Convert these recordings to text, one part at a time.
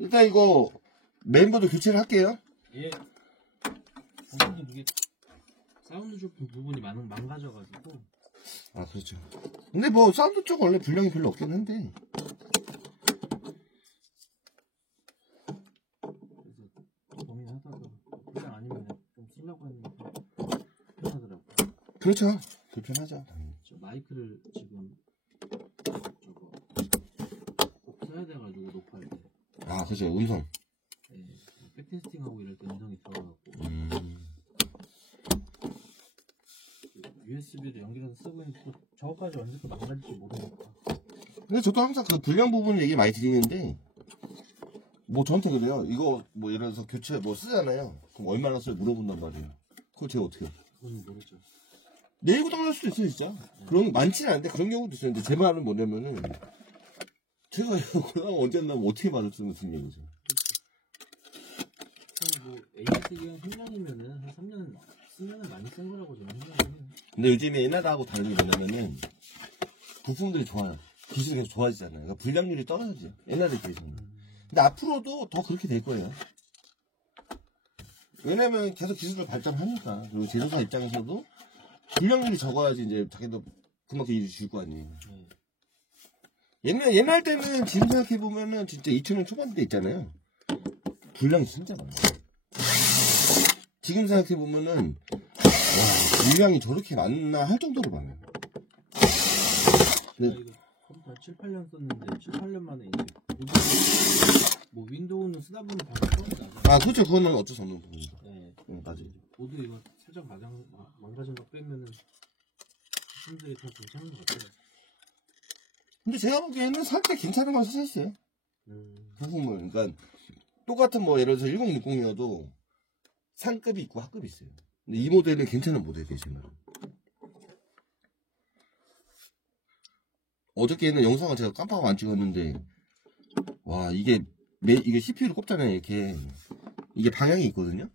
일단 이거 멤버도 교체를 할게요. 예. 선생님 이게 사운드 조금 부분이 망가져가지고. 아 그렇죠. 근데 뭐 사운드 쪽 원래 분량이 별로 없긴 한데. 그래서 고민하다가 분량 아니면 좀 쓰려고 했는데 편하더라고. 그렇죠. 불편하죠. 저 마이크를 지금 저거 꼭 써야 돼가지고 녹화할 때. 아 그렇죠. 음성. 네. 백테스팅하고 이럴 때 음성이 들어가고. USB를 연결해서 쓰고 있는데 또 저거까지 언제 또 망가질지 모르니까. 근데 저도 항상 그 분량 부분 얘기 많이 드리는데 뭐 저한테 그래요. 이거 뭐 예를 들어서 교체 뭐 쓰잖아요. 그럼 얼마나 써요 물어본단 말이에요. 그걸 제가 어떻게 해요? 그건 모르죠. 내일 고장날 수도 있어요 진짜. 그런 게 많지는 않은데 그런 경우도 있어요. 근데 제 말은 뭐냐면은 제가 이거 고장 언제 나면 어떻게 맞을 수 있는 얘기죠. 뭐 AS기가 10년이면은 한 3년 쓰면은 많이 쓴 거라고 저는 생각해요. 근데 요즘에 옛날하고 다른 게 뭐냐면은 부품들이 좋아요. 기술이 계속 좋아지잖아요. 그러니까 불량률이 떨어지죠. 옛날에 비해서는. 근데 앞으로도 더 그렇게 될 거예요. 왜냐면 계속 기술을 발전하니까. 그리고 제조사 입장에서도 불량률이 적어야지 이제 자기도 그만큼 일을 줄 거 아니에요. 옛날 때는 지금 생각해보면은 진짜 2000년 초반 때 있잖아요. 불량이 진짜 많아요. 지금 생각해보면은 와, 불량이 저렇게 많나 할 정도로 많아요. 네. 이거 컴퓨터 7, 8년 썼는데 7, 8년 만에 이제 뭐 윈도우는 쓰다 보면 방금 처음 나죠. 아 그렇죠. 그거는 어쩔 수 없는 부분이죠. 네. 맞아요. 보드 이거 살짝 망가진 거 빼면은 힘들이 더 괜찮은 것 같아요. 근데 제가 보기에는 살짝 괜찮은 걸 쓰셨어요. 부품을. 그러니까 똑같은 뭐 예를 들어서 1060이어도 상급이 있고 하급이 있어요. 근데 이 모델은 괜찮은 모델이에요. 지금. 어저께는 영상을 제가 깜빡하고 안 찍었는데 와 이게 CPU를 꼽잖아요. 이렇게 이게 방향이 있거든요.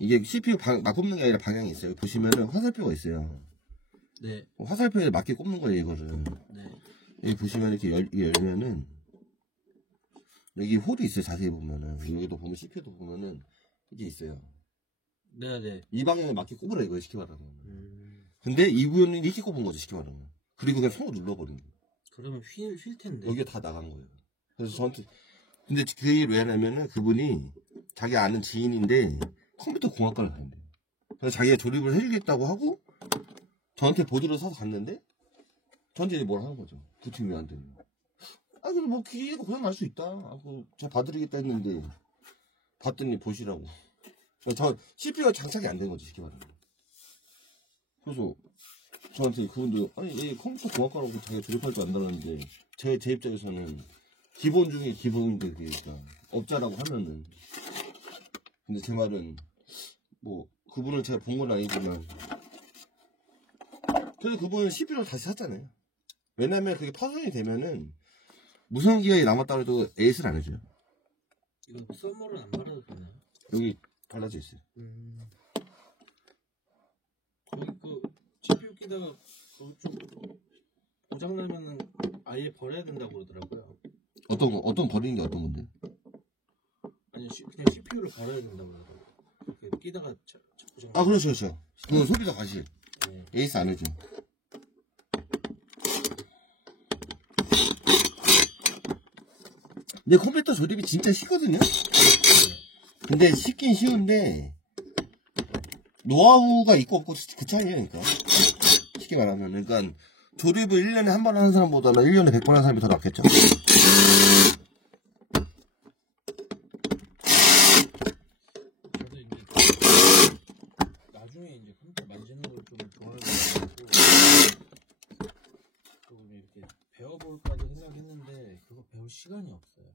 이게 CPU 막 꼽는 게 아니라 방향이 있어요. 보시면은 화살표가 있어요. 네. 화살표에 맞게 꼽는 거예요. 이거를. 네. 여기 보시면 이렇게 열면은 여기 홀이 있어요. 자세히 보면은 여기도 보면 CPU도 보면은 이게 있어요. 네네. 이 방향에 맞게 꼽으라 이거예요. 쉽게 말하면. 근데 이 부분은 이렇게 꼽은 거죠. 쉽게 말하면. 그리고 그냥 손으로 눌러버린 거예요. 그러면 휠 텐데. 여기가 다 나간 거예요. 그래서 저한테 근데 그 얘기를 왜 하냐면은 그분이 자기 아는 지인인데 컴퓨터 공학과를 다닌대요. 그래서 자기가 조립을 해주겠다고 하고 저한테 보드를 사서 갔는데 저한테 이제 뭐라 하는 거죠. 부팅이 왜 안 되는 거. 아 근데 뭐 기계가 고장 날 수 있다. 하고 제가 봐드리겠다 했는데 봤더니 보시라고. 저 CPU가 장착이 안 된 거지 쉽게 말하면. 그래서 저한테 그분도 아니 얘 컴퓨터 공학과라고 자기가 조립할 줄 안다는데 제 입장에서는 기본 중에 기본인데 그러니까 업자라고 하면은 근데 제 말은 뭐 그분을 제가 본 건 아니지만 그래도 그분은 CPU를 다시 샀잖아요. 왜냐면 그게 파손이 되면은 무선 기간이 남았다 해도 AS를 안 해줘요. 이거 썰물은 안 발라도 되나요? 여기 발라져 있어요. 거기 그 CPU 끼다가 그 좀 고장 나면은 아예 버려야 된다고 그러더라고요. 어떤 버리는 게 어떤 건데? 아니 그냥 CPU를 버려야 된다고 그러더라고요. 그 끼다가 고장. 아 그렇죠 그렇죠. 그건 소비자 과실. 네. AS 안 해줘. 근데 컴퓨터 조립이 진짜 쉽거든요. 근데 쉽긴 쉬운데 노하우가 있고 없고 그 차이에요. 그러니까 쉽게 말하면 그러니까 조립을 1년에 한 번 하는 사람보다는 1년에 100번 하는 사람이 더 낫겠죠. 저도 이제 나중에 이제 컴퓨터 만지는 걸 좀 좋아하고 조금 이렇게 배워볼까도 생각했는데 그거 배울 시간이 없어요.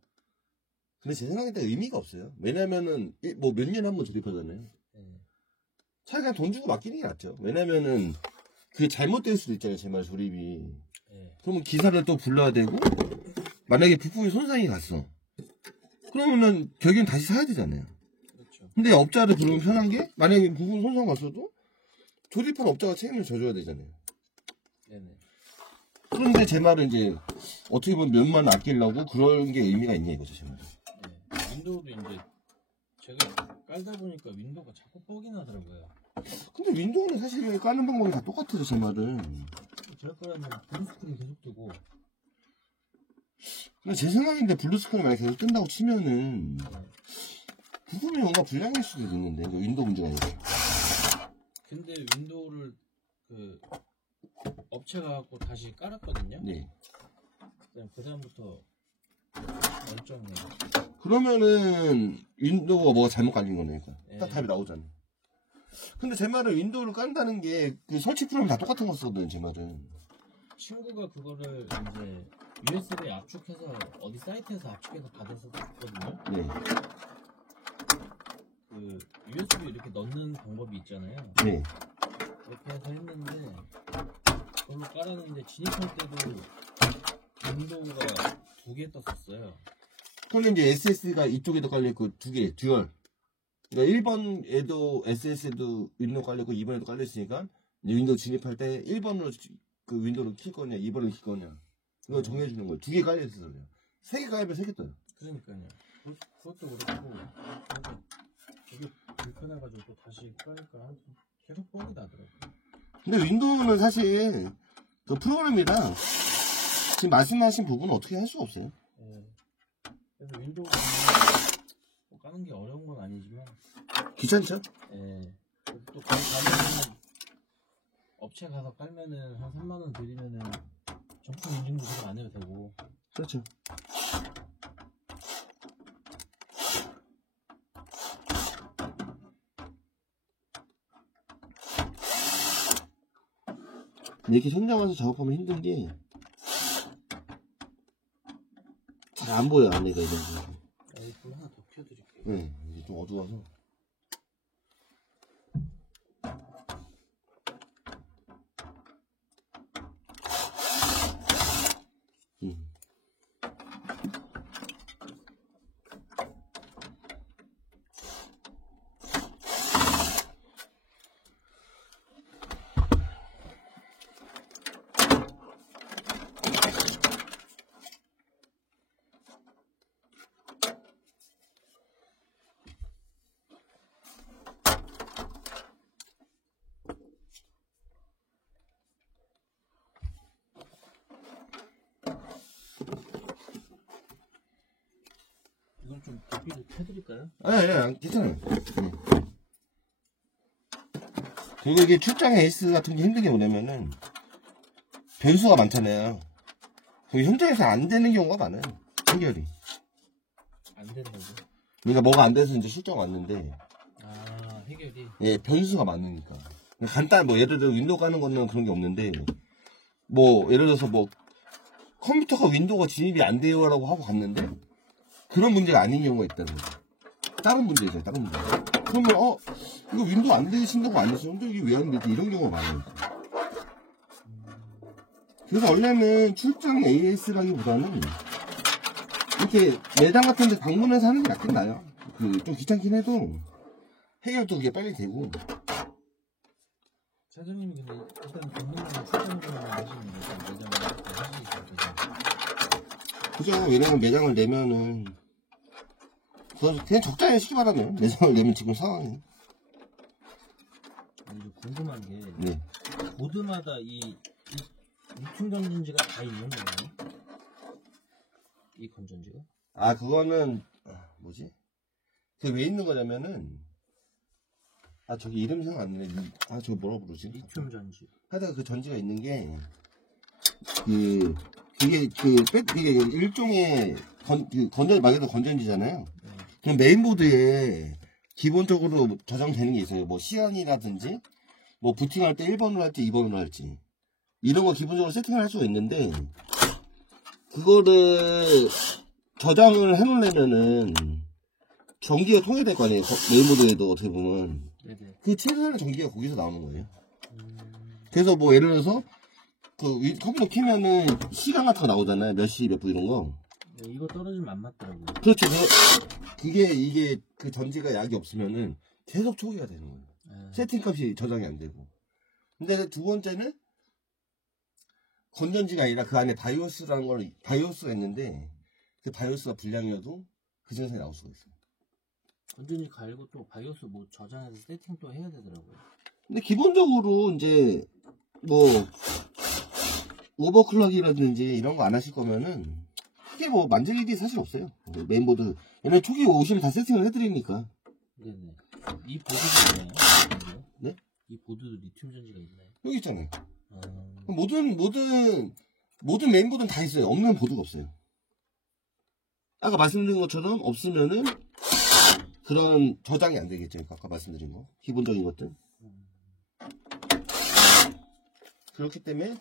근데 제 생각에 의미가 없어요. 왜냐면은 뭐 몇 년에 한 번 조립하잖아요. 차라리 그냥 돈 주고 맡기는 게 낫죠. 왜냐면은 그게 잘못될 수도 있잖아요. 제 말 조립이. 그러면 기사를 또 불러야 되고 만약에 부품이 손상이 갔어. 그러면은 결국엔 다시 사야 되잖아요. 그렇죠. 근데 업자를 부르면 편한 게 만약에 부품 손상 갔어도 조립한 업자가 책임을 져줘야 되잖아요. 네네. 그런데 제 말은 이제 어떻게 보면 몇만 아끼려고 그런 게 의미가 있냐 이거죠. 제 말은. 윈도우도 이제 제가 깔다 보니까 윈도우가 자꾸 뻑이 나더라고요. 근데 윈도우는 사실 까는 방법이 다 똑같아요, 제 말은. 제가 깔면 블루스크린 계속 뜨고. 근데 제 생각인데 블루스크린 만약 계속 뜬다고 치면은 부품이 뭔가 불량일 수도 있는데 그 윈도우 문제가 아니라. 근데 윈도우를 그 업체가 갖고 다시 깔았거든요. 네. 그 다음부터 멀쩡해. 그러면은 윈도우가 뭐가 잘못 깔린 거네. 네. 딱 답이 나오잖아. 근데 제 말은 윈도우를 깐다는 게 그 설치 프로그램이 다 똑같은 거 쓰거든, 제 말은. 친구가 그거를 이제 USB 압축해서 어디 사이트에서 압축해서 받아서 썼거든요. 네. 그 USB 이렇게 넣는 방법이 있잖아요. 네. 이렇게 해서 했는데 그걸로 깔았는데 진입할 때도 윈도우가 2개 떴었어요. 그런데 이제 SS가 이쪽에도 깔려있고 두 개, 듀얼. 그러니까 1번에도 SS에도 윈도우 깔려있고 2번에도 깔려있으니까 윈도우 진입할 때 1번으로 그 윈도우를 킬 거냐 2번을 킬 거냐 이거 정해주는 거예요. 2개 깔려있어요. 3개 깔면 3개 떠요. 그러니까요. 그것도 그렇고 되게 불편해가지고 또 다시 깔니까 계속 뻥이 나더라고요. 근데 윈도우는 사실 그 프로그램이랑 지금 말씀하신 부분은 어떻게 할 수가 없어요. 네. 그래서 윈도우 뭐 까는 게 어려운 건 아니지만 귀찮죠? 예. 또 거기 가면은 업체 가서 깔면은 한 3만원 들이면은 정품 인증도 잘 안 해도 되고. 그렇죠. 이렇게 현장 와서 작업하면 힘든 게 잘 안 보여, 안에가 이런 거. 여기 불 하나 더 켜드릴게요. 네, 이게 좀 어두워서. 이건 좀 도피를 켜드릴까요? 괜찮아요. 네. 그리고 이게 출장 에이스 같은 게 힘든 게 뭐냐면은 변수가 많잖아요. 그 현장에서 안 되는 경우가 많아요. 해결이. 안 된다고? 그러니까 뭐가 안 돼서 이제 출장 왔는데 아, 해결이? 예, 변수가 많으니까. 간단 뭐 예를 들어 윈도우 까는 거는 그런 게 없는데 뭐 예를 들어서 뭐 컴퓨터가 윈도우가 진입이 안 돼요라고 하고 갔는데 그런 문제가 아닌 경우가 있다는 거죠. 다른 문제죠, 다른 문제. 그러면 이거 윈도우 안 되신다고 안 했었는데 이게 왜 안 되지? 이런 경우가 많아요. 그래서 원래는 출장 AS라기보다는 이렇게 매장 같은 데 방문해서 하는 게 낫긴 나요. 그 좀 귀찮긴 해도 해결도 그게 빨리 되고. 사장님이 근데 일단 방문하고 출장 좀 하시는 거죠? 매장을 하시니까 그죠? 왜냐면 매장을 내면은 그냥 적당히 시기 바라면 매장을 내면 지금 상황이. 아니, 궁금한 게 네. 보드마다 이 유통 건전지가 다 있는 거예요? 이 건전지가? 아, 그거는 뭐지? 그게 왜 있는 거냐면은 저기 이름 생각 안 나네. 저거 뭐라고 부르지? 리튬 전지. 하다가 그 전지가 있는 게 이게 일종의 건전 말 그대로 건전지잖아요. 네. 그럼 메인보드에 기본적으로 저장되는 게 있어요. 뭐 시간이라든지 뭐 부팅할 때 1번으로 할지 2번으로 할지 이런 거 기본적으로 세팅을 할 수가 있는데 그거를 저장을 해놓으려면은 전기가 통해야 될 거 아니에요. 메인보드에도 어떻게 보면 네네. 그 최소한의 전기가 거기서 나오는 거예요. 그래서 뭐 예를 들어서 그 컴퓨터 키면은 시간 같은 거 나오잖아요. 몇 시 몇 분 이런 거. 네, 이거 떨어지면 안 맞더라고요. 그렇죠. 이게 그 전지가 약이 없으면은 계속 초기화 되는 거예요. 세팅값이 저장이 안 되고. 근데 두 번째는 건전지가 아니라 그 안에 바이오스가 있는데 그 바이오스가 불량이어도 그 증상이 나올 수가 있어요. 완전히 갈고 또 바이오스 뭐 저장해서 세팅 또 해야 되더라고요. 근데 기본적으로 이제 뭐 오버클럭이라든지 이런 거 안 하실 거면은 크게 뭐 만질 일이 사실 없어요. 메인보드 왜냐면 초기에 오시면 다 세팅을 해드리니까. 네네. 이 보드도 있나요? 네? 이 보드도 리튬 전지가 있나요? 여기 있잖아요. 아, 모든 메인보드는 다 있어요. 없는 보드가 없어요. 아까 말씀드린 것처럼 없으면은 그런 저장이 안 되겠죠. 아까 말씀드린 거 기본적인 것들. 그렇기 때문에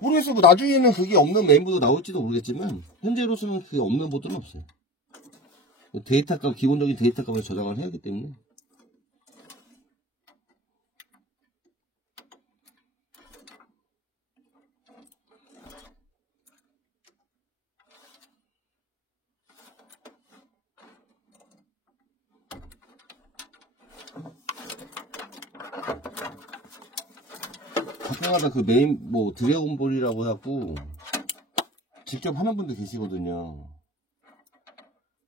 모르겠어요. 뭐 나중에는 그게 없는 메인보드 나올지도 모르겠지만 현재로서는 그게 없는 보드는 없어요. 데이터값 기본적인 데이터값을 저장을 해야 하기 때문에. 가끔가다 그 메인 뭐 드래곤볼이라고 해갖고 직접 하는 분들 계시거든요.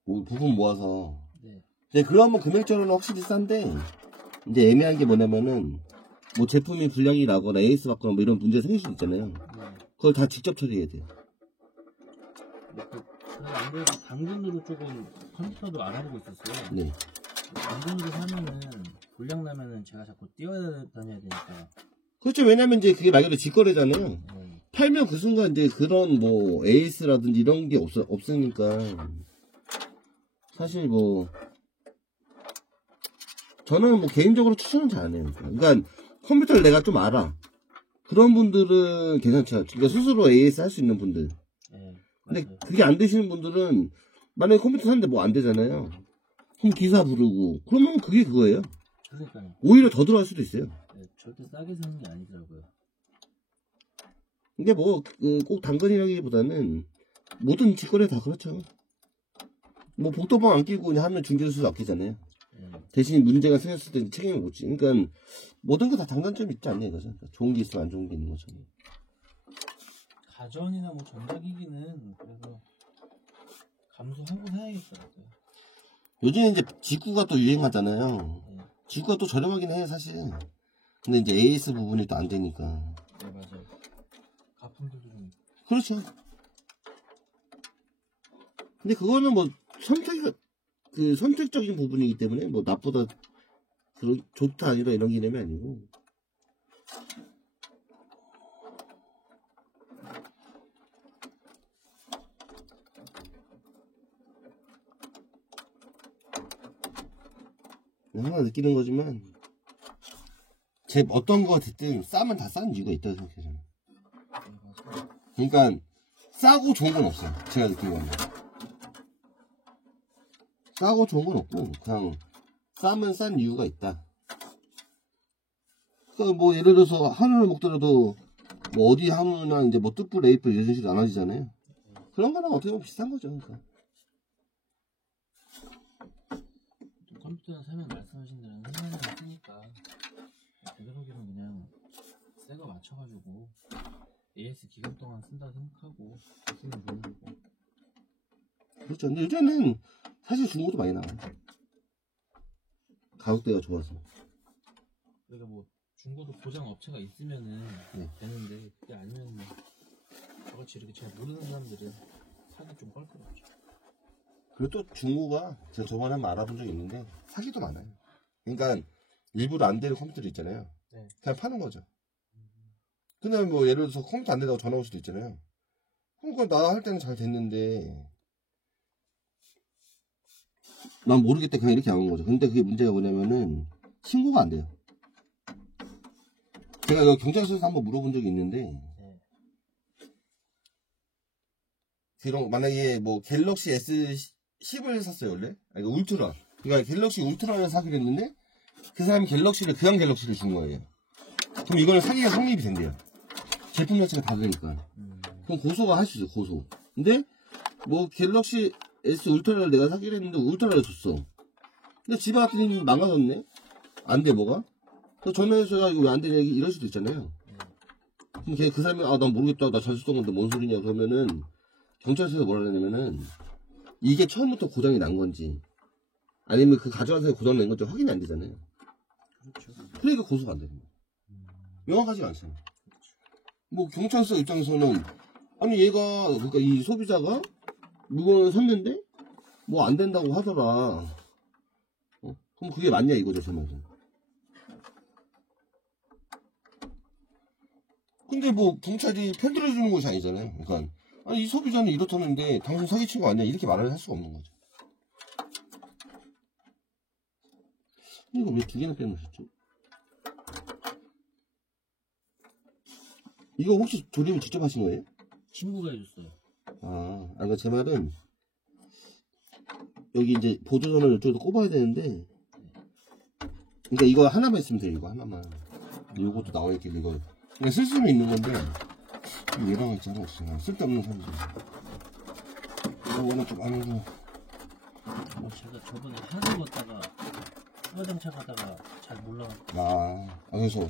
뭐 부품 모아서. 네. 근데 그거 하면 금액적으로는 확실히 싼데 이제 애매한 게 뭐냐면은 뭐 제품이 불량이 나거나 AS 받거나 뭐 이런 문제 생길 수 있잖아요. 네. 그걸 다 직접 처리해야 돼요. 안 그래도 당근으로 조금 컴퓨터도 알아보고 있었어요. 네. 당근으로 사면은 불량 나면은 제가 자꾸 뛰어다녀야 되니까. 그렇죠. 왜냐면 이제 그게 말 그대로 직거래잖아요. 네. 팔면 그 순간 이제 그런 뭐 AS라든지 이런 게 없으니까 사실 뭐 저는 뭐 개인적으로 추천은 잘 안 해요. 그러니까 컴퓨터를 내가 좀 알아. 그런 분들은 괜찮죠. 그러니까 스스로 AS 할 수 있는 분들. 네. 근데 맞아요. 그게 안 되시는 분들은 만약에 컴퓨터 샀는데 뭐 안 되잖아요. 그럼 기사 부르고 그러면 그게 그거예요. 그러니까요. 오히려 더 들어갈 수도 있어요. 네, 절대 싸게 사는 게 아니더라고요. 근데 뭐 꼭 당근이라기보다는 모든 직거래 다 그렇죠. 뭐 복도방 안 끼고 그냥 하면 중개수수 아끼잖아요. 네. 대신 문제가 생겼을 때 책임을 못 지. 그러니까 모든 거 다 장단점이 있지 않냐 이거죠. 그러니까 좋은 게 있으면 안 좋은 게 있는 것처럼. 가전이나 뭐 전자기기는 그래서 감수하고 사야겠더라고요. 요즘에 이제 직구가 또 유행하잖아요. 네. 직구가 또 저렴하긴 해요 사실. 근데 이제 AS 부분이 또 안 되니까. 네, 맞아요. 가품들도 좀 있고. 그렇죠. 근데 그거는 뭐 선택적인 부분이기 때문에 뭐 나쁘다 그런 좋다 아니다 이런 개념이 아니고. 항상 느끼는 거지만 제 어떤 거 됐든 싸면 다 싼 이유가 있다고 생각해요. 저는. 네, 맞아요. 그러니까 싸고 좋은 건 없어요. 제가 느끼는 거는. 싸고 좋은 건 없고 그냥 싸면 싼 이유가 있다. 그러니까 뭐 예를 들어서 한우를 먹더라도 뭐 어디 한우나 이제 뭐 뚝불 레이플 이런 식으로 나눠지잖아요. 그런 거랑 어떻게 보면 비슷한 거죠. 그러니까. 또 컴퓨터는 사면 말씀하신 대로 3년을 쓰니까 되도록이면 그냥 새 거 맞춰가지고 AS 기간 동안 쓴다 생각하고 쓰면 되는 거고. 그렇죠. 근데 요즘에는 사실 중고도 많이 나와요. 가격대가 좋아서. 그러니까 뭐 중고도 고장 업체가 있으면은 네. 되는데 그게 아니면 뭐 저같이 이렇게 잘 모르는 사람들은 사기 좀 껄끄럽죠. 그리고 또 중고가 제가 저번에 한번 알아본 적이 있는데 사기도 많아요. 그러니까 일부러 안 되는 컴퓨터들 있잖아요. 네. 그냥 파는 거죠. 근데 뭐 예를 들어서 컴퓨터 안 된다고 전화 올 수도 있잖아요. 그러니까 나 할 때는 잘 됐는데 난 모르겠다 그냥 이렇게 나온 거죠. 근데 그게 문제가 뭐냐면은 신고가 안 돼요. 제가 여기 경찰서에서 한번 물어본 적이 있는데 네. 그런 만약에 뭐 갤럭시 S10을 샀어요 원래? 아니 울트라. 그러니까 갤럭시 울트라를 사기로 했는데 그 사람이 갤럭시를 그냥 갤럭시를 준 거예요. 그럼 이거는 사기가 성립이 된대요. 제품 자체가 다르니까. 그럼 고소가 할 수 있어요. 고소. 근데 뭐 갤럭시 S 울트라를 내가 사기로 했는데 울트라를 줬어. 근데 집에 갔더니 망가졌네. 안 돼 뭐가? 그래서 전화해서 이거 왜 안 되냐 이럴 수도 있잖아요. 그럼 걔 그 사람이 아 난 모르겠다 나 잘 썼던 건데 뭔 소리냐 그러면은 경찰서에서 뭐라 하냐면은 이게 처음부터 고장이 난 건지 아니면 그 가져간 사람이 고장낸 건지 확인이 안 되잖아요. 그렇죠. 그러니까 고소가 안 되는 거예요. 명확하지가 않잖아요. 뭐 경찰서 입장에서는 아니 얘가 그러니까 이 소비자가 물건을 샀는데 뭐 안 된다고 하더라. 그럼 그게 맞냐 이거죠, 제 말은. 근데 뭐 경찰이 편들어주는 것이 아니잖아요. 그러니까 아니 이 소비자는 이렇다는데 당신 사기친 거 아니야 이렇게 말을 할 수가 없는 거죠. 이거 왜 두 개나 빼놓으셨죠? 이거 혹시 조립을 직접 하신 거예요? 친구가 해줬어요. 그러니까 제 말은 여기 이제 보조전을 이쪽에도 꼽아야 되는데, 그러니까 이거 하나만 있으면 돼요. 이거 하나만. 이것도 나와 있길래 이거 그냥 쓸 수는 있는 건데 얘랑 있잖아 없어. 쓸데없는 소리지. 이거 워낙 좀 안 해서. 제가 저번에 하늘 걷다가 화장차 가다가 잘 몰라갖고. 그래서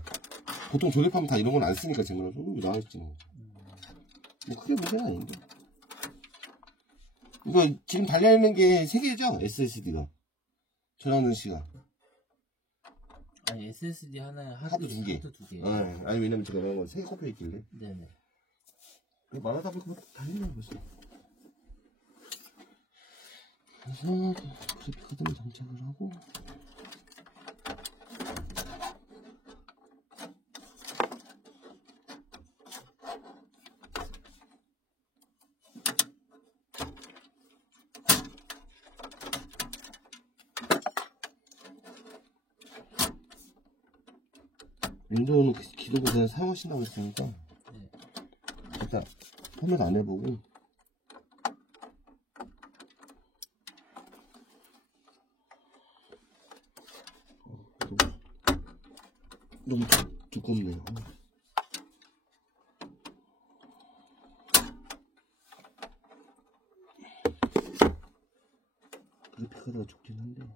보통 조립하면 다 이런 건 안 쓰니까 제 말은 소금이 나와 있지 뭐. 뭐 크게 문제는 아닌데. 이거 지금 달려있는 게 3개죠? SSD가. 저장는 시간. 아니 SSD 하나에 하드 2개. 하드 2개. 아니 왜냐면 제가 그런 거 3개 꼽혀 있길래. 네네. 말하다 보니까 달리는 거였어. 그래서 그래픽 카드를 장착을 하고. 윈도우는 기록을 그냥 사용하신다고 했으니까 네. 일단 화면 안 해보고 너무 두껍네요. 그래픽 카드가 좋긴 한데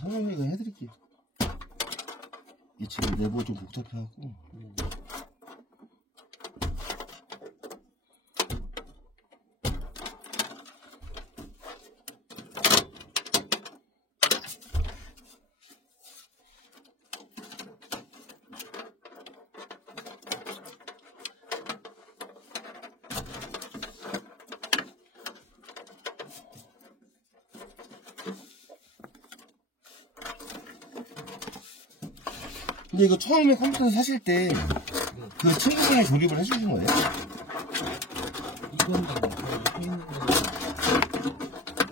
성형이가 해드릴게요. 이 지금 내부 좀 복잡해갖고. 근데 이거 처음에 컴퓨터 사실 때 그 친구분이 조립을 해주신 거예요? 이건 옆에 있는 거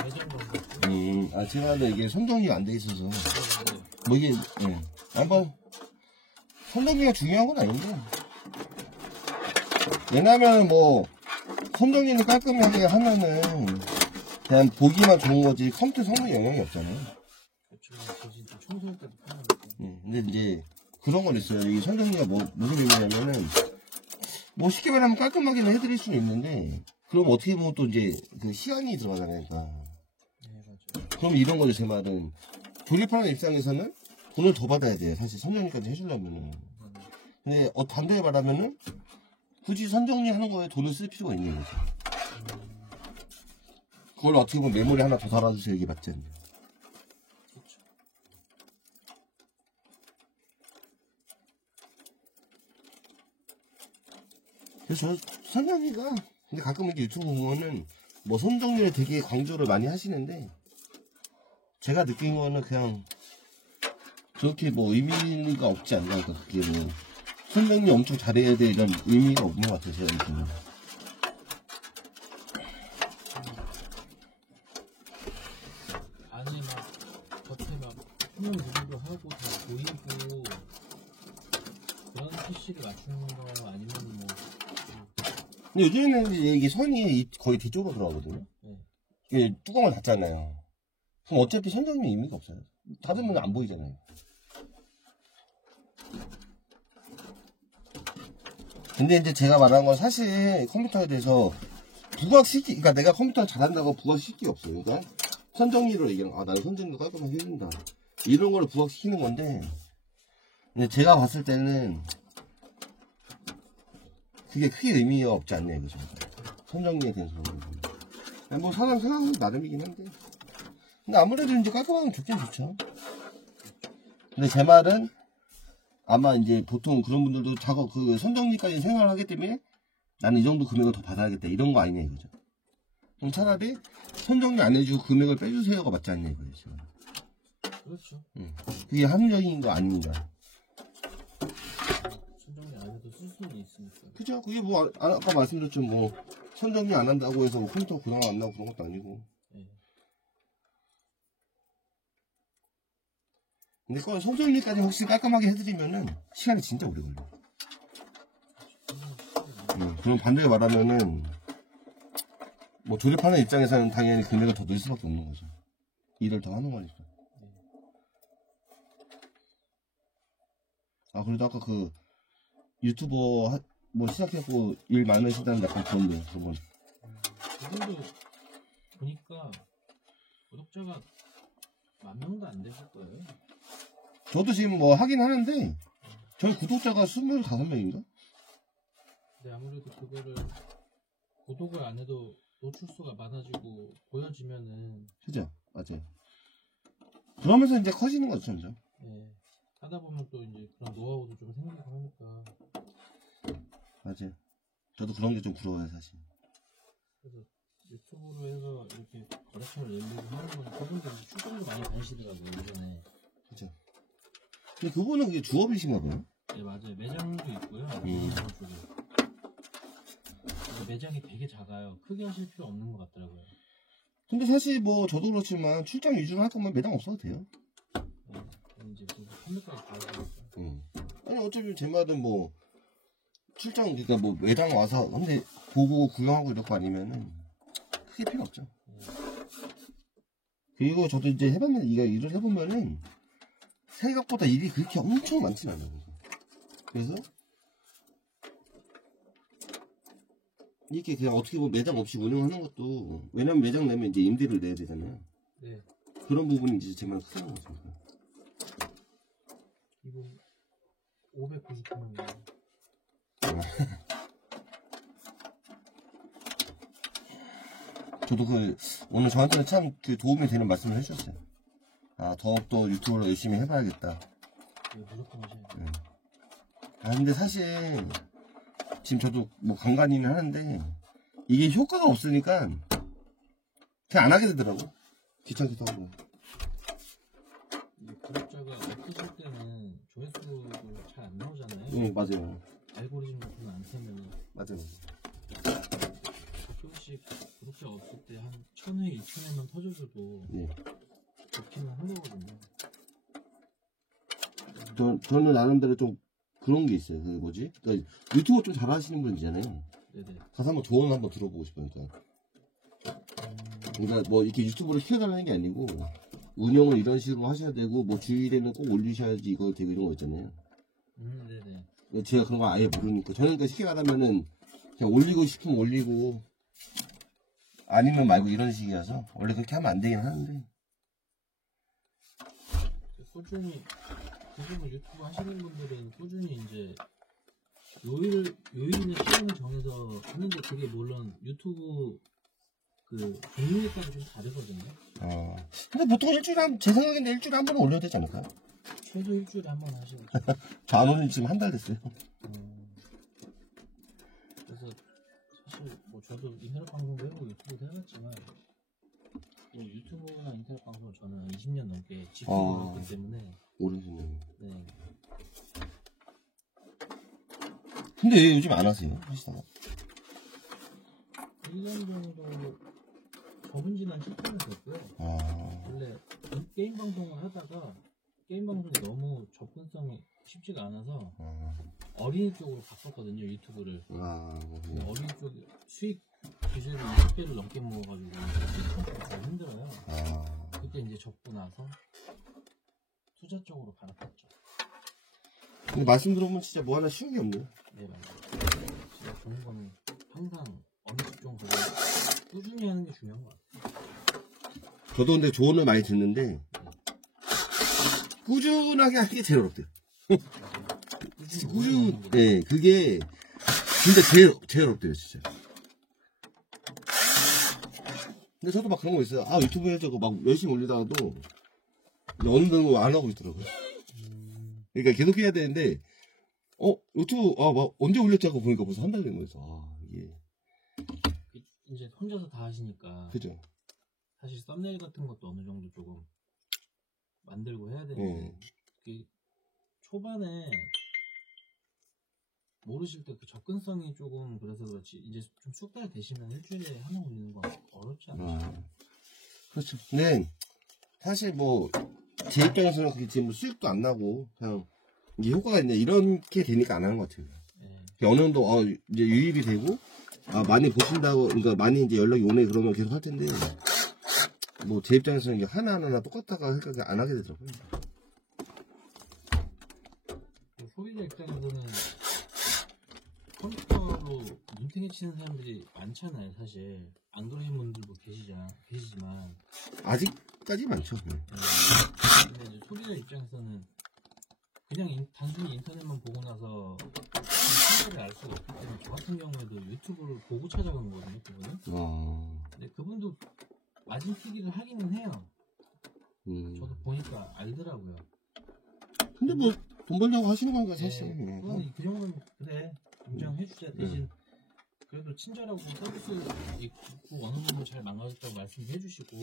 예전 거. 제가 하는데 이게 선정리가 안 돼 있어서 뭐 이게 한번 선정리가 중요한 건 아닌데 왜냐면 뭐 선정리는 깔끔하게 하면은 그냥 보기만 좋은 거지 컴퓨터 성능에 영향이 없잖아요. 그렇죠. 저 진짜 청소할 때도 편하고. 근데 이제 그런 건 있어요. 이 선정리가 무슨 의미냐면은 뭐 쉽게 말하면 깔끔하게는 해드릴 수는 있는데 그럼 어떻게 보면 또 이제 그 시간이 들어가잖아요. 그러니까. 네, 맞아요. 그럼 이런 거죠. 제 말은 조립하는 입장에서는 돈을 더 받아야 돼요. 사실 선정리까지 해주려면은. 근데 반대로 말하면은 굳이 선정리 하는 거에 돈을 쓸 필요가 있는 거죠. 그걸 어떻게 보면 메모리 하나 더 달아주세요. 이게 맞지 않나요? 그렇죠. 그래서 저 선정리가 근데 가끔 이렇게 유튜브 보면은 뭐 선정리를 되게 강조를 많이 하시는데 제가 느낀 거는 그냥 저렇게 뭐 의미가 없지 않나. 그러니까 그게 뭐 선정리 엄청 잘해야 돼 이런 의미가 없는 것 같아요. 제가 느끼는. 안에 막 겉에 막 투명 유리도 하고 다 보이고 그런 PC를 맞추는 거 아니면 뭐 근데 요즘에는 이게 선이 거의 뒤쪽으로 들어가거든요. 네. 이게 뚜껑을 닫잖아요. 그럼 어차피 선정이 의미가 없어요. 닫으면 안 보이잖아요. 근데 이제 제가 말한 건 사실 컴퓨터에 대해서 부각시키, 그러니까 내가 컴퓨터를 잘한다고 부각시킬 게 없어요. 그러니까 선정리로 얘기하는 거, 나는 선정리도 깔끔하게 해준다. 이런 걸 부각시키는 건데, 근데 제가 봤을 때는 그게 크게 의미가 없지 않네요, 그죠? 선정리에 대해서. 뭐 사람 생각은 나름이긴 한데. 근데 아무래도 이제 깔끔하면 좋긴 좋죠. 근데 제 말은 아마 이제 보통 그런 분들도 작업 그 선정리까지 생각을 하기 때문에 나는 이 정도 금액을 더 받아야겠다 이런 거 아니냐 이거죠. 그럼 차라리 선정리 안 해주고 금액을 빼주세요가 맞지 않냐 이거죠. 그렇죠. 그게 합리적인 거 아닙니다. 선정리 안 해도 쓸 수는 있으니까. 그죠? 그게 뭐 아까 말씀드렸죠. 뭐 선정리 안 한다고 해서 뭐 컴퓨터 고장 안 나고 그런 것도 아니고. 네. 근데 그 선정리까지 혹시 깔끔하게 해드리면은 시간이 진짜 오래 걸려. 그럼 반대로 말하면은 뭐 조립하는 입장에서는 당연히 금액을 더 늘 수밖에 없는 거죠. 일을 더 하는 거니까. 아 그래도 아까 그 유튜버 뭐 시작했고 일 많으시다는 약간 그런데 그건. 그분도 보니까 구독자가 10,000명도 안 되실 거예요. 저도 지금 뭐 하긴 하는데 저희 구독자가 25명인가? 근데 아무래도 그거를 구독을 안 해도 노출수가 많아지고 보여지면은 그죠? 맞아요. 그러면서 이제 커지는 거죠, 점점. 네, 하다 보면 또 이제 그런 노하우도 좀 생기고 하니까. 맞아요. 저도 그런 게 좀 부러워요, 사실. 그래서 유튜브로 해서 이렇게 거래처를 열리고 하는 건 그분들이 출장도 많이 다니시더라고요, 예전에. 그죠. 근데 그분은 그게 주업이신가 봐요. 네, 맞아요. 매장도 있고요. 쪽에. 매장이 되게 작아요. 크게 하실 필요 없는 것 같더라고요. 근데 사실 뭐 저도 그렇지만 출장 위주로 할 거면 매장 없어도 돼요. 네, 이제 그 판매까지 가야 되니까. 아니 어차피 제 말은 뭐 출장 그러니까 뭐 매장 와서 근데 보고 구경하고 이럴 거 아니면은 크게 필요 없죠. 그리고 저도 이제 해봤는데 이거 일을 해보면은 생각보다 일이 그렇게 엄청 많진 않아요. 그래서 이렇게 그냥 어떻게 보면 매장 없이 운영하는 것도 왜냐면 매장 내면 이제 임대를 내야 되잖아요. 네. 그런 부분이 이제 정말 크다는 거죠. 이거 599명이에요. 저도 그 오늘 저한테는 참 그 도움이 되는 말씀을 해주셨어요. 아 더욱더 유튜브를 열심히 해봐야겠다. 네, 무조건 하셔야 돼요. 아 근데 사실 지금 저도 뭐 간간히는 하는데 이게 효과가 없으니까 그냥 안 하게 되더라고. 귀찮기도 하고. 구독자가 없으실 때는 조회수도 잘 안 나오잖아요. 응 맞아요. 알고리즘 같은 거 안 쓰면 맞아요. 가끔씩 구독자가 없을 때 한 1,000회, 2,000회만 터져줘도 네. 좋기는 한 거거든요. 저는 나름대로 좀 그런 게 있어요. 그 뭐지? 그러니까 유튜브 좀 잘하시는 분이잖아요. 네네. 가서 한번 조언 한번 들어보고 싶어요. 그러니까 뭐 이렇게 유튜브를 키워달라는 게 아니고 운영을 이런 식으로 하셔야 되고 뭐 주일에는 꼭 올리셔야지 이거 되고 이런 거 있잖아요. 네네. 제가 그런 거 아예 모르니까 저는 그러니까 쉽게 말하면은 그냥 올리고 싶으면 올리고 아니면 말고 이런 식이라서 원래 그렇게 하면 안 되긴 하는데 꾸준히 그분은 유튜브 하시는 분들은 꾸준히 이제 요일이나 시간을 정해서 하는데 그게 물론 유튜브 그 종류에 따라 좀 다르거든요. 근데 보통 제 생각에는 일주일에 한 번 올려야 되지 않을까요? 최소 일주일에 한 번 하시고. 저 안 올린 지 지금 한 달 됐어요. 그래서 사실 뭐 저도 인터넷 방송도 해보고 유튜브도 해봤지만 또 유튜브나 인터넷 방송을 저는 20년 넘게 지키고 있기 때문에 오르시네. 네. 근데 왜 요즘 안 하세요? 하시다가 1년 정도 접은 지는 7개월 됐고요. 원래 게임 방송을 하다가 게임 방송이 너무 접근성이 쉽지가 않아서 아, 어린이 쪽으로 바꿨거든요, 유튜브를. 아, 어린이 쪽 수익 규제를 20배를 넘게 먹어가지고 수익 창출이 힘들어요. 아. 그때 이제 접고 나서 투자 쪽으로 갈아탔죠. 근데 말씀 들어보면 진짜 뭐 하나 쉬운 게 없네요. 네, 맞아요. 진짜 좋은 거는 항상 어느 직종보다 꾸준히 하는 게 중요한 것 같아요. 저도 근데 조언을 많이 듣는데, 꾸준하게 하는 게 제일 어렵대요. 네, 그게 진짜 제일 어렵대요, 진짜. 근데 저도 막 그런 거 있어요. 아, 유튜브 해자고 막 열심히 올리다가도 어느 정도 안 하고 있더라고요. 그러니까 계속 해야 되는데, 유튜브, 막 언제 올렸지 하고 보니까 벌써 한 달 된 거였어. 이게. 이제 혼자서 다 하시니까. 그죠. 사실 썸네일 같은 것도 어느 정도 조금 만들고 해야 되는데, 초반에 모르실 때 그 접근성이 조금 그래서 그렇지, 이제 좀 숙달 되시면 일주일에 하나 올리는 거 어렵지 않으시죠? 그렇죠. 근데, 사실 뭐, 제 입장에서는 그게 지금 수익도 안 나고, 그냥, 이게 효과가 있네. 이렇게 되니까 안 하는 것 같아요. 네. 어느 정도, 이제 유입이 되고, 많이 보신다고, 그러니까 많이 이제 연락이 오네, 그러면 계속 할 텐데, 뭐, 제 입장에서는 이게 하나하나 똑같다가 생각이 안 하게 되더라고요. 소비자 입장에서는 컴퓨터로 눈탱이 치는 사람들이 많잖아요, 사실. 안 그러신 분들도 계시지만. 아직까지 많죠. 근데 이제 소비자 입장에서는 그냥 단순히 인터넷만 보고 나서 상대를 알 수가 없기 때문에 저 같은 경우에도 유튜브를 보고 찾아간 거거든요, 그분은. 근데 그분도 마진피기를 하기는 해요. 저도 보니까 알더라고요. 근데 뭐 돈 벌려고 하시는 건가 사실. 그건 그 정도는 그래 인정해주자. 대신 그래도 친절하고 서비스 있고 어느 부분 잘 망가졌다고 말씀도 해주시고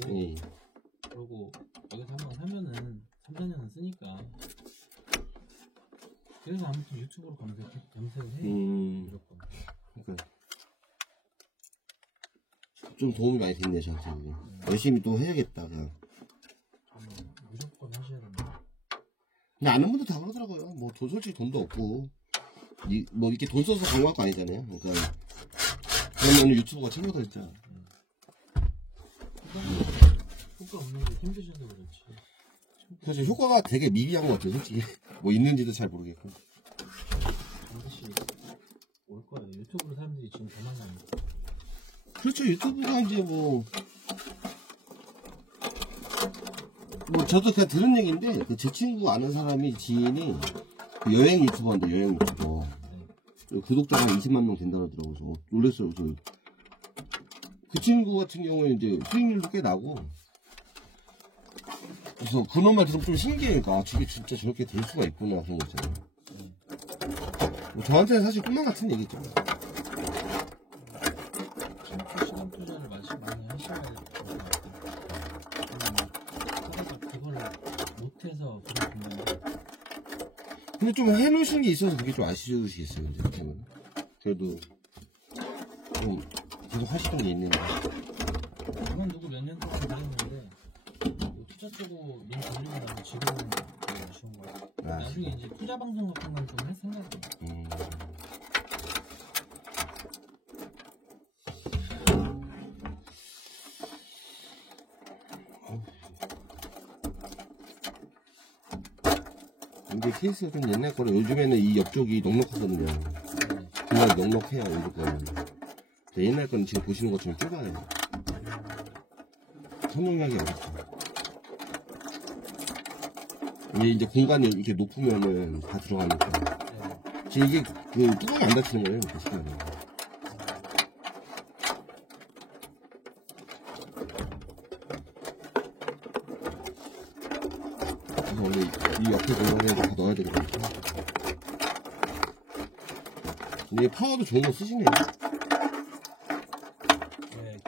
그리고 여기서 한번 사면은 3, 4년은 쓰니까. 그래서 아무튼 유튜브로 검색을 해요. 무조건. 그러니까 좀 도움이 많이 됐네 저한테. 열심히 또 해야겠다 그냥. 무조건 하셔야 됩니다. 근데 아는 분들 다 그러더라고요. 뭐 솔직히 돈도 없고 뭐 이렇게 돈 써서 광고할 거 아니잖아요. 그러니까 그러면 유튜브가 최고다 진짜. 효과 없는 게 힘드셔서 그렇지. 사실 효과가 되게 미비한 것 같아요 솔직히. 뭐 있는지도 잘 모르겠고. 반드시 올 거예요. 유튜브로 사람들이 지금 더 많이 합니다. 그렇죠. 유튜브가 이제 뭐 저도 그냥 들은 얘기인데 제 친구 아는 사람이 지인이 여행 유튜버인데 여행 유튜버 구독자가 한 20만 명 된다 그러더라고요. 놀랬어요. 그 친구 같은 경우에 이제 수익률도 꽤 나고 그래서 그놈만 들으면 좀 신기해요. 저게 진짜 저렇게 될 수가 있구나 그런 거 있잖아요. 뭐 저한테는 사실 꿈만 같은 얘기죠. 시간 투자를 많이 하셔야 될 것 같아요. 그걸 못해서 그렇구나. 근데 좀 해놓으신 게 있어서 그게 좀 아쉬우시겠어요. 이제 그래도 좀 계속 하시던 게 있는데. 그건 누구 몇 년 동안 그랬는데 투자 쪽으로 눈 돌리고 나면 지금은 되게 아쉬운 거 같아요. 나중에 이제 투자 방송 같은 건 좀 할 생각이에요. 근데 케이스가 좀 옛날 거라 요즘에는 이 옆쪽이 넉넉하거든요. 그냥 넉넉해요 무조건. 옛날 거는 지금 보시는 것처럼 좁아요. 선용하기 어렵죠. 이제 공간이 이렇게 높으면은 다 들어가니까. 지금 이게 그 뚜껑이 안 닫히는 거예요. 보시면은. 그래서 원래 이 옆에 공간에 다 넣어야 되거든요. 근데 파워도 좋은 거 쓰시네요. 네.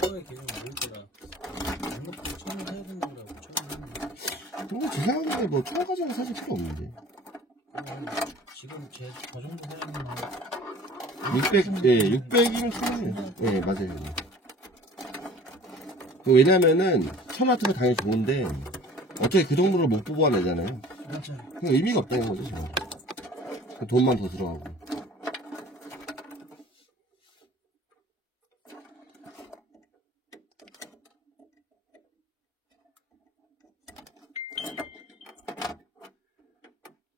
처음에 계속 모을 때라 이것도 처음에 해야 되는 거라고 처음에 했는데 근데 제 생각에 뭐 초과까지는 사실 필요 없는데. 지금 저 정도 사람은 600, 예, 600이면 충분해요. 예, 맞아요. 왜냐면은, 처마트가 당연히 좋은데, 어차피 그 정도를 못 뽑아내잖아요. 맞아요. 그냥 의미가 없다는 거죠, 저는. 돈만 더 들어가고.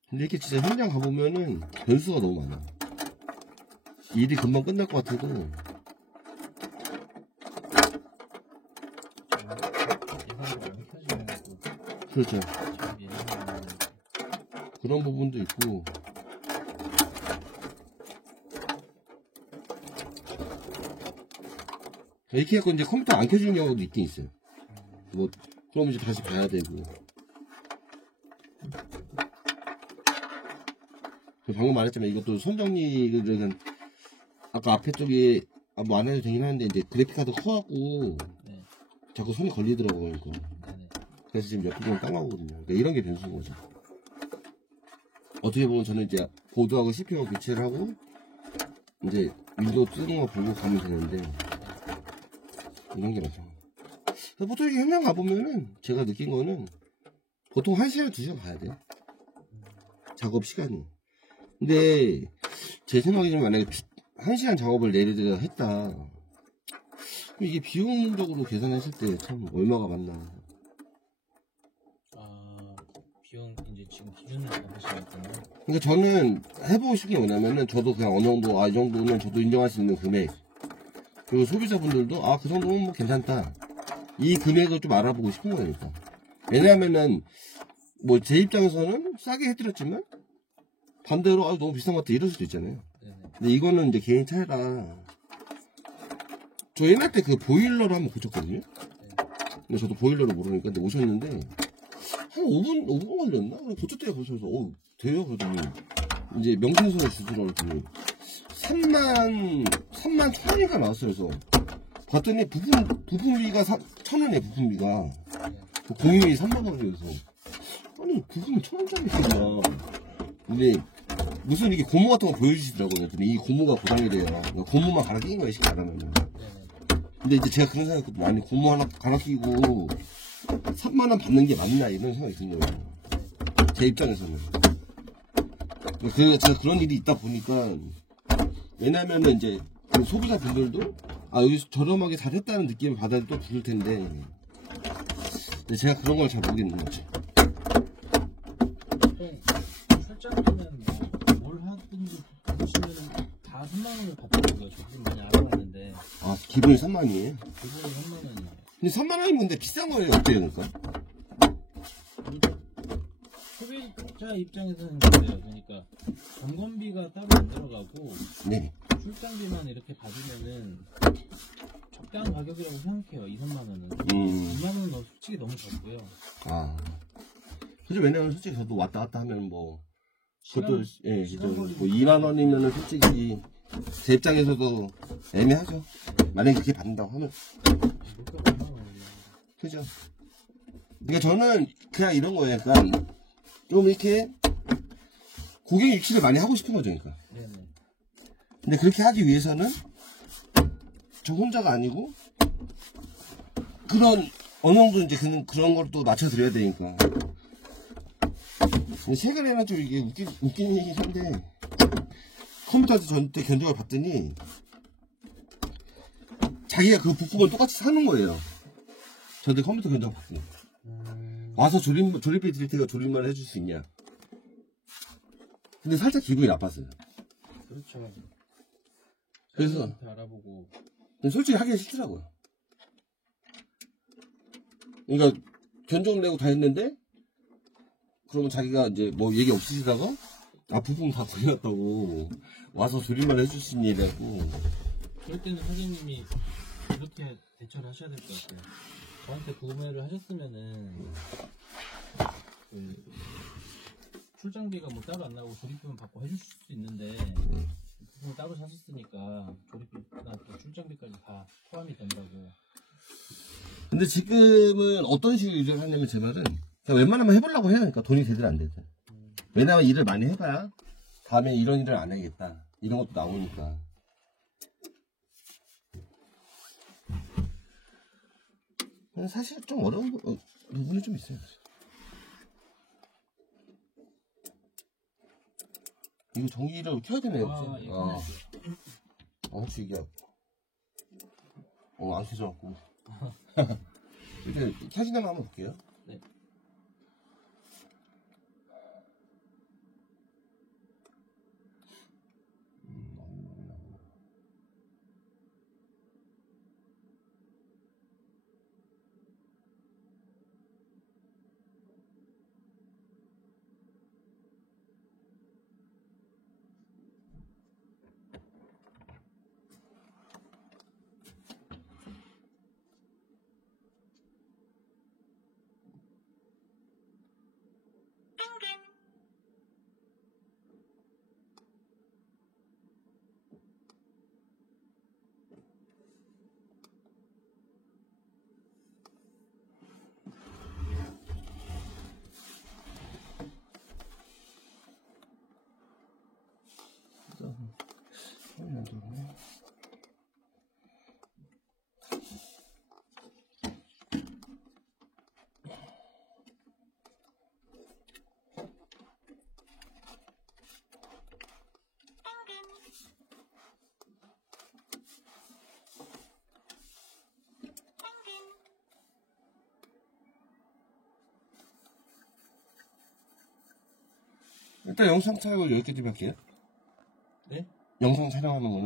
근데 이렇게 진짜 현장 가보면은 변수가 너무 많아. 일이 금방 끝날 것 같아도 예상도 안 켜지면 또 그렇죠. 참 예상하는 그런 부분도 있고 이렇게 해갖고 이제 컴퓨터 안 켜지는 경우도 있긴 있어요. 뭐 그럼 이제 다시 봐야 되고. 방금 말했지만 이것도 손정리를 아까 앞에 쪽에 뭐 안 해도 되긴 하는데 이제 그래픽카드 커갖고 네. 자꾸 손이 걸리더라고요. 이거. 네네. 그래서 지금 옆에 보면 땅하거든요. 그러니까 이런 게 변수인 거죠. 어떻게 보면 저는 이제 보드하고 CPU하고 교체를 하고 이제 윈도우 뜨는 거 보고 가면 되는데 이런 게 많죠. 그래서 보통 이렇게 현장 가보면은 제가 느낀 거는 보통 1시간, 2시간 가야 돼요. 작업 시간이. 근데 제 생각이 좀 만약에 1시간 작업을 예를 들어 했다. 이게 비용적으로 계산했을 때 참 얼마가 맞나. 비용 이제 지금 기준을 잡으시겠군요. 그러니까 저는 해보고 싶은 게 뭐냐면은 저도 그냥 어느 정도 이 정도는 저도 인정할 수 있는 금액, 그리고 소비자분들도 그 정도면 뭐 괜찮다, 이 금액을 좀 알아보고 싶은 거니까. 왜냐하면은 뭐 제 입장에서는 싸게 해드렸지만 반대로 너무 비싼 것 같아 이럴 수도 있잖아요. 네네. 근데 이거는 이제 개인 차이라. 저 옛날 때 그 보일러를 한번 고쳤거든요. 근데 저도 보일러를 모르니까 근데 오셨는데 한 5분 걸렸나? 고쳤대요. 그래서 돼요. 그러더니 이제 명신성을 주더라고. 3만 1,000원인가 나왔어요. 그래서 봤더니 부품비가 1,000원이에요. 부품비가 공임이 3만원이어서 아니 부품이 1,000원짜리 있구나. 근데 무슨 이게 고무 같은 거 보여주시더라고요. 그랬더니 이 고무가 고장이 돼요. 그러니까 고무만 갈아 끼는 거예요. 쉽게 말하면. 근데 이제 제가 그런 생각했거든요. 아니 고무 하나 갈아 끼고 3만원 받는 게 맞나 이런 생각이 든 거예요. 제 입장에서는. 그래서 제가 그런 일이 있다 보니까, 왜냐면은 이제 그 소비자 분들도 여기서 저렴하게 잘했다는 느낌을 받아야 또 부를 텐데, 근데 제가 그런 걸 잘 모르겠는 거죠. 보통 출장이면 뭘 하든지 보시면은 다 3만원을 받더라고요. 저도 많이 알아봤는데 기본이 3만원이에요? 기본이 3만원이에요. 근데 3만원이면 근데 비싼 거예요? 어때요? 그러니까? 소비자 입장에서는 그래요. 그러니까 점검비가 따로 안 들어가고 네. 출장비만 이렇게 받으면은 적당한 가격이라고 생각해요. 2, 3만원은 2만원은 솔직히 너무 적고요. 그죠. 왜냐면 솔직히 저도 왔다 갔다 하면 뭐 그것도 시간 뭐 2만원이면은 솔직히 제 입장에서도 애매하죠. 만약에 그렇게 받는다고 하면. 물가가 2만원이에요. 그죠. 그러니까 저는 그냥 이런 거예요. 그러니까 좀 이렇게 고객 유치를 많이 하고 싶은 거죠. 그러니까. 네네. 근데 그렇게 하기 위해서는 저 혼자가 아니고 그런 어느 정도 이제 그런 걸 또 맞춰드려야 되니까. 근데 최근에는 좀 이게 웃긴 얘기긴 한데, 컴퓨터에서 저한테 견적을 봤더니 자기가 그 부품을 똑같이 사는 거예요. 저한테 컴퓨터 견적을 봤더니 와서 조립비 드릴 테니까 조립만 해줄 수 있냐. 근데 살짝 기분이 나빴어요. 그렇죠. 그래서 알아보고 솔직히 하기 싫더라고요. 그러니까 견적을 내고 다 했는데, 그러면 자기가 이제 뭐 얘기 없으시다가 부품 다 구해놨다고 와서 조립만 해줄 수 있냐 이래갖고. 그럴 때는 사장님이 이렇게 대처를 하셔야 될 것 같아요. 저한테 구매를 하셨으면은 그 출장비가 뭐 따로 안 나오고 조립비만 받고 해주실 수 있는데 부품을 따로 사셨으니까 조립비나 또 출장비까지 다 포함이 된다고. 근데 지금은 어떤 식으로 유지를 하냐면, 제 말은 그냥 웬만하면 해보려고 해요. 그러니까 돈이 되든 안 되든. 왜냐면 일을 많이 해봐야 다음에 이런 일을 안 하겠다 이런 것도 나오니까. 사실 좀 어려운 부분이 좀 있어요. 이거 전기를 켜야 되네요. 아, 예, 아, 끝났어요. 혹시 이게 안 켜져갖고. 일단 켜지나만 한번 볼게요. 네. 소리 안 들어오네. 일단 영상 촬영을 여기까지 할게요. 네? 영상 촬영하는 거는